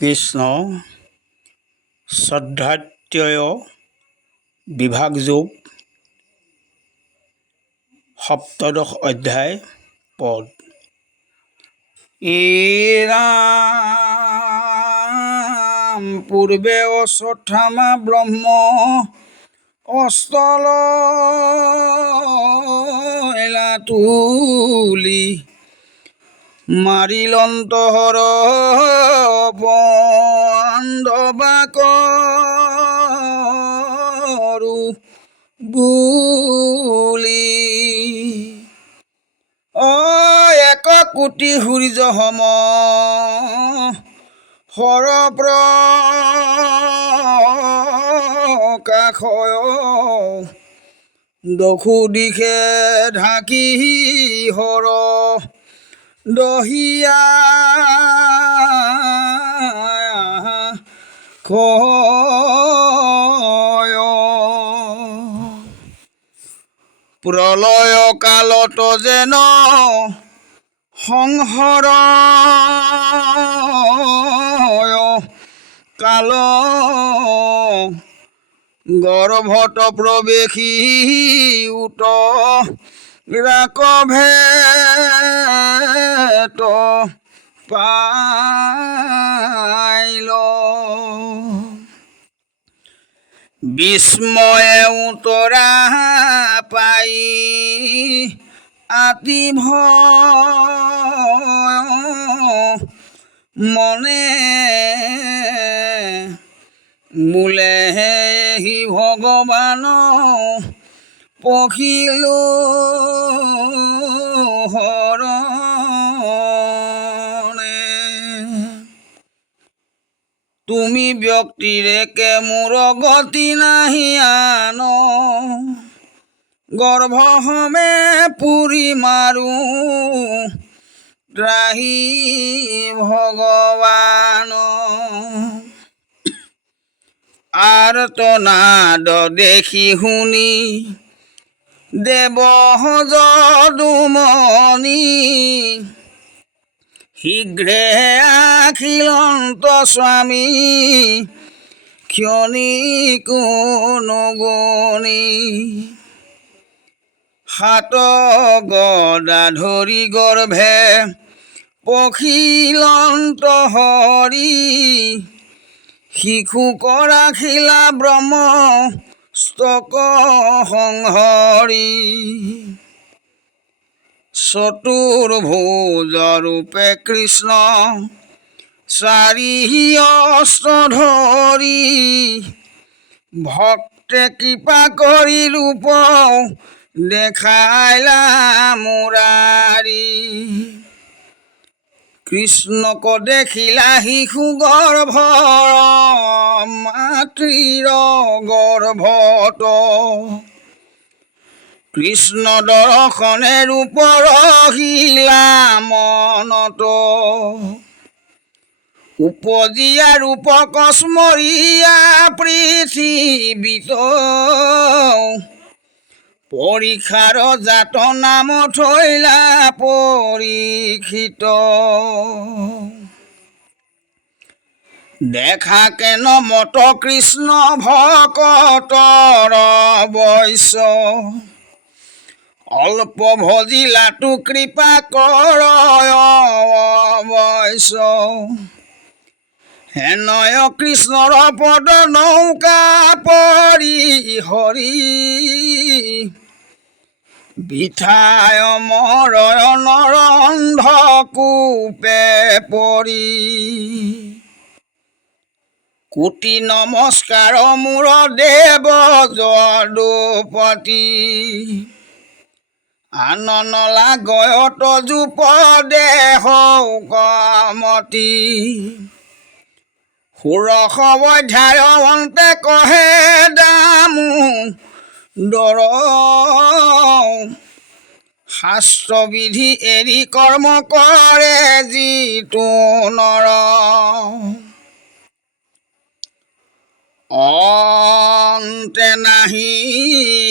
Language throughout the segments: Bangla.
কৃষ্ণ শ্ৰদ্ধাত্যয় বিভাগযোগ সপ্তদশ অধ্যায় পদ। ইৰাম পূৰ্বে অশ্বত্থামা ব্ৰহ্ম অস্তল তুলি মাৰিলন্তহৰ বন্দবাকৰু বুলি। অ এক কোটি সূৰ্য সম সৰ প্ৰকাশয় দখু দিশে ঢাকি হৰ দহিয়া খয় প্ৰলয় কালত যেন সংহৰ কাল গৰ্ভত প্ৰৱেশী উত ৰাকভেত পাইল। বিস্ময়ে উতৰা পাই আতি মনে মোলে হি ভগৱান পখিলো হৰণে তুমি ব্যক্তিৰে কে মোৰ গতি নাহি আন? গৰ্ভসমে পুৰি মাৰো ত্ৰাহি ভগৱান আৰ্তনাদ দেখি শুনি দেৱ যদুমণি। শীঘ্ৰে আখিলন্ত স্বামী, ক্ষণি কোনো গুণী। হাত গদা ধৰি গৰ্ভে পখিলন্ত হৰি শিশু কৰা খিলা ব্ৰহ্ম স্তক সংহৰি চতুৰ্ভুজৰূপে কৃষ্ণ চাৰি অস্ত্ৰ ধৰি ভক্তে কৃপা কৰি ৰূপ দেখাইলা মুৰাৰী কৃষ্ণক দেখিলা শিশু গৰ্ভৰ মাতৃৰ গৰ্ভত কৃষ্ণ দৰ্শনে ৰূপ ৰহিলা মনত। উপজিয়া ৰূপ কস্মৰীয়া পৃথিৱীত পৰীক্ষাৰ জাত নাম থৈলা পৰীক্ষিত দেখা কেন মত কৃষ্ণ ভকতৰ বৈশ্য অল্প ভজিলাটো কৃপা কৰ বৈশ্য হেনয় কৃষ্ণৰ পদ নৌকা পৰি হৰি বিঠায় মৰয় নৰন্ধ কোপে পৰি কোটি নমস্কাৰ মূৰ দেৱ যদুপতি আনন লাগয়ত জুপ দেহ কমতি। ষোড়শ অধ্যায়ন্তে কহে দামু দৰ শাস্ত্ৰবিধি এৰি কৰ্ম কৰে যিটো নৰ অন্তে নাহি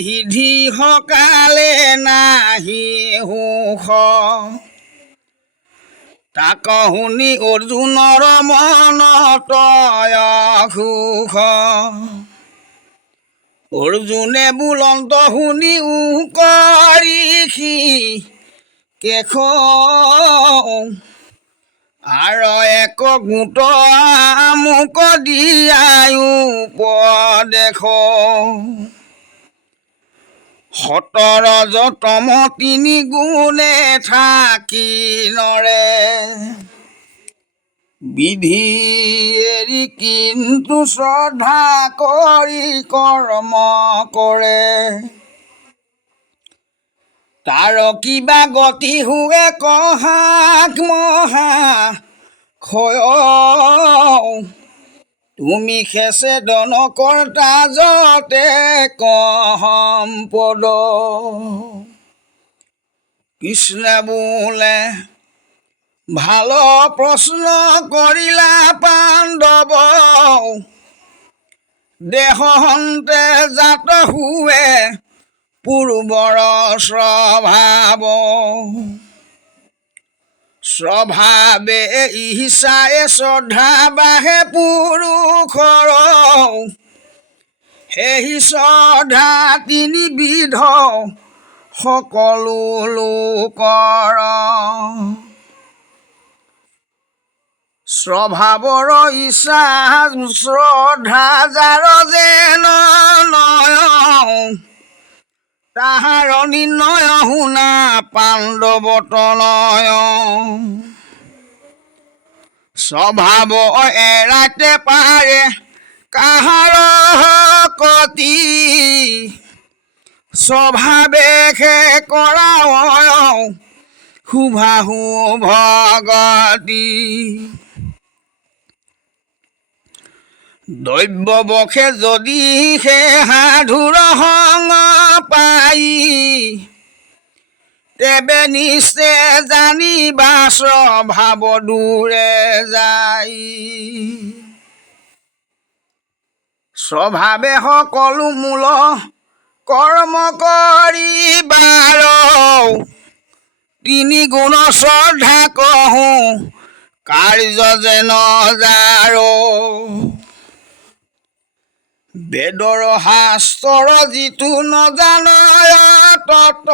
সিধি সকালে নাহি সুখ তাক শুনি অৰ্জুনৰ মনত সুখ অৰ্জুনে বুলন্ত শুনি উ সি কেশ আৰু এক গোট আমুক দিয়ায়ো উপদেশ সতৰ যতম তিনি গুণে থাকি নৰে বিধি এৰি কিন্তু শ্ৰদ্ধা কৰি কৰ্ম কৰে তাৰ কিবা গতি হুৱে কহাক মহা ক্ষয়। তুমি খেচে দন কৰ্তা যতে কহম পদ। কৃষ্ণে বোলে, ভালো প্ৰশ্ন কৰিলা পাণ্ডৱ দেহন্তে জাত হুৱে পূৰ্বৰ স্বভাৱ স্বভাৱে ইচ্ছায়ে শ্ৰদ্ধা বাহে পুৰুষৰ সেই শ্ৰদ্ধা তিনিবিধ সকলো লোকৰ স্বভাৱৰ ইচ্ছা শ্ৰদ্ধা যাৰ যেন নয়। তাহাৰ নিৰ্ণয় শুনা পাণ্ডৱতনয় স্বভাৱ এৰাতে পাৰে কাহাৰ কতি স্বভাৱে খে কৰা শুভা শুভ গতি দৈব্যবশে যদি সে সাধুৰ সংগ পাই, তেবে নিশ্চে জানিবা স্বভাৱ দূৰে যাই স্বভাৱে সকলো মূল কৰ্ম কৰিবাৰ, তিনি গুণ শ্ৰদ্ধা কহো, কাৰ্য যেন যাৰো বেদৰ শাস্ত্ৰৰ যিটো নজানয় তত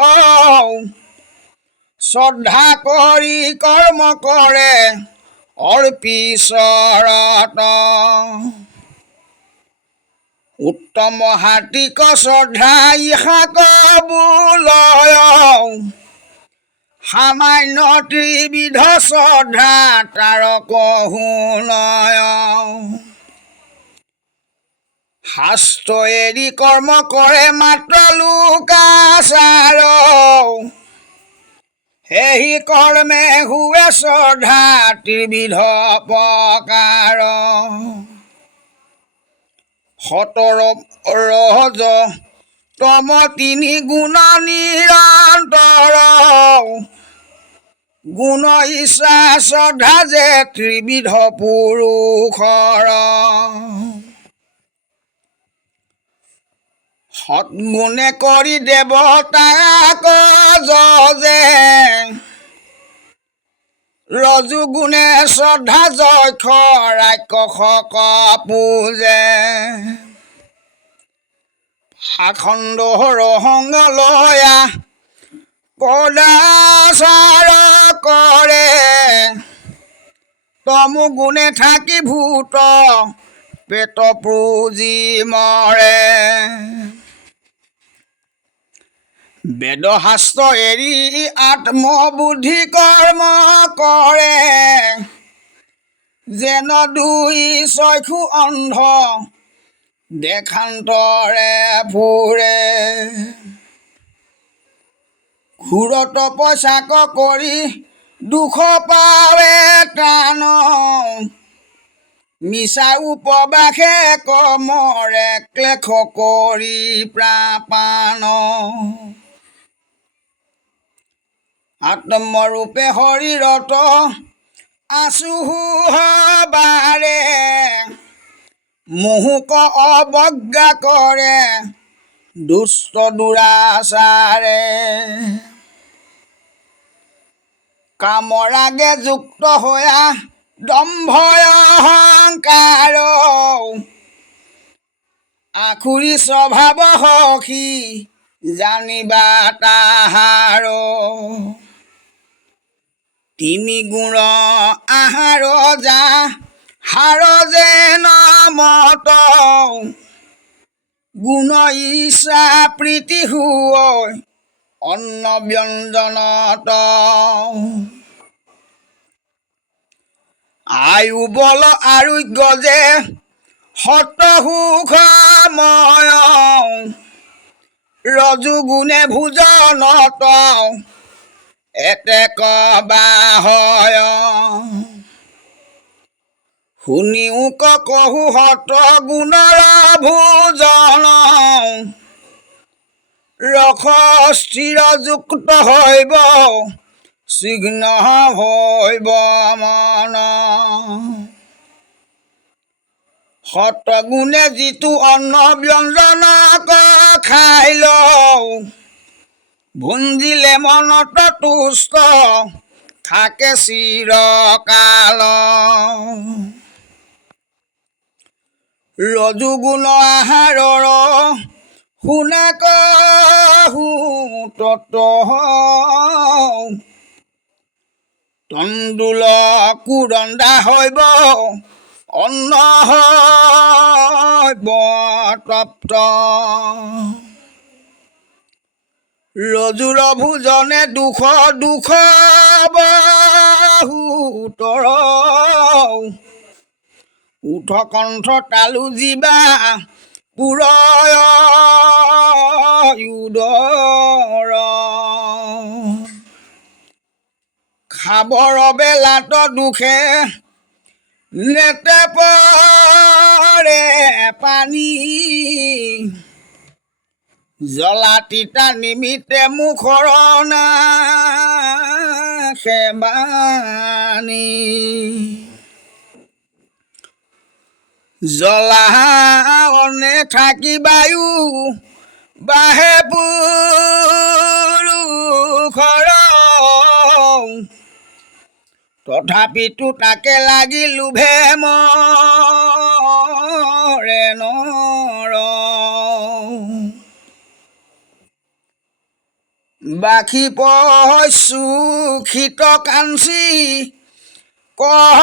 শ্ৰদ্ধা কৰি কৰ্ম কৰে অৰ্পিছত উত্তম হাতিক শ্ৰদ্ধা ইশাক বোলয় সামান্য ত্ৰিবিধ শ্ৰদ্ধা তাৰক শুনয়। শাস্ত্ৰ এৰি কৰ্ম কৰে মাত্ৰ লোকাচাৰ সেই কৰ্মে হুৱে শ্ৰদ্ধা ত্ৰিবিধ প্ৰকাৰ সতৰ ৰজ তম তিনি গুণ নিৰন্তৰ। গুণ ইচ্ছা শ্ৰদ্ধা যে ত্ৰিবিধ পুৰুষৰ। সৎগুণে কৰি দেৱতাক যজে ৰজুগুণে শ্ৰদ্ধা যক্ষ ৰাক্ষসক পূজে। আখণ্ড সংগ লয়া পদাচাৰ কৰে। তমু গুণে থাকি ভূত পেট পুজি মৰে। বেদশাস্ত্ৰ এৰি আত্মবুদ্ধি কৰ্ম কৰে। যেন দুই চক্ষু অন্ধ দেখান্তৰে ফুৰে ঘূৰ তপস্যাক কৰি দুখ পাৱে টান মিছা উপবাসে কমৰে ক্লেশ কৰি প্ৰাপান। আত্মৰূপে শৰীৰত আছো বাৰে। মোহক অৱজ্ঞা কৰে দুষ্ট দুৰাচাৰে। কামৰাগে যুক্ত হৈয়া দম্ভয় অহংকাৰ। আখুৰি স্বভাৱ সখী জানিবা তাহাৰ। তিনি গুণ আহাৰ যা হাৰ যে নামত গুণ ইচ্ছা প্ৰীতি হুয় অন্ন ব্যঞ্জনত আয়ু বল আৰোগ্য যে সত সুখময় ৰজু গুণে ভোজনত এতে কবা হয়। শুনিও কহু সত গুণৰ ভোজন। ৰস স্থিৰ যুক্ত চিঘ্ন হৈব মন। সতগুণে যিটো অন্ন ব্যঞ্জন খাই লওঁ ভুঞ্জিলে মনত তুষ্ট, থাকে চিৰকাল ৰজুগুণ আহাৰৰ, শুনা কহু তত। তণ্ডুল কুৰন্দা হৈব, অন্ন তপ্ত ৰজুৰ ভোজনে দুখ দুখ বহুতৰ উঠ কণ্ঠ তালু জীৱা পুৰয় উদৰ খাবৰ বেলাত দুখে নেতে পৰে পানী। তিতা নিমিতে মুখৰ অনে থাকি বায়ু বাহে পুৰুষৰ। তথাপিতো তাকে লাগি লোভে মৰে নৰ বাখি পশু শীত কাঞ্চি কহ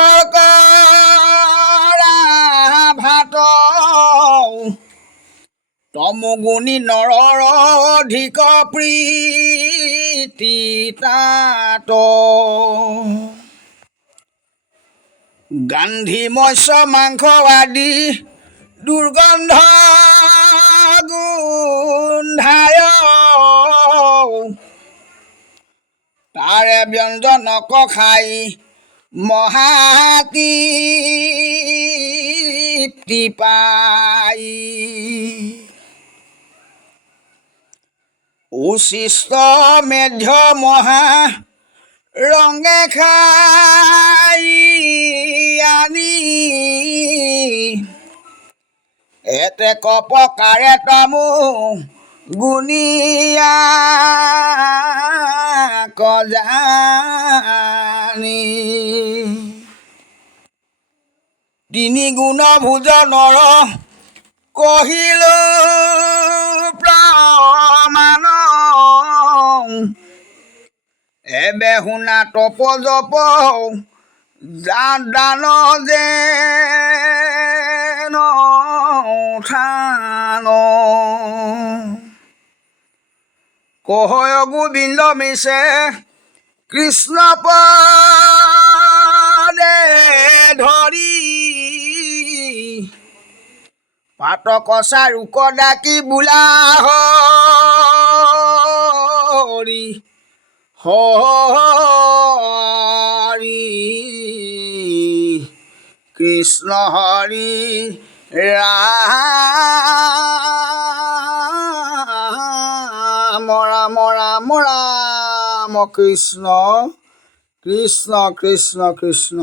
ভাত? তমগুণী নৰৰ অধিক প্ৰীতি তাত। গান্ধী মৎস্য মাংস আদি দুৰ্গন্ধ গোন্ধায়। তাৰে ব্যঞ্জনক খাই মহাতৃপ্তি পাই। উচিষ্ট মেধ্য মহা ৰঙে খাই আনি। এতে কপকাৰে তামো গুণিয়া কজানি। তিনি গুণ ভোজনৰ কহিল প্ৰমাণ এবে শুনা তপ জপ দান যে থান কহয় গোবিন্দ মিছে কৃষ্ণ পদে ধৰি পাত কচা ৰোক ডাকি বোলা হৰি হৰি কৃষ্ণ হৰি ৰাম ৰাম কৃষ্ণ কৃষ্ণ কৃষ্ণ কৃষ্ণ।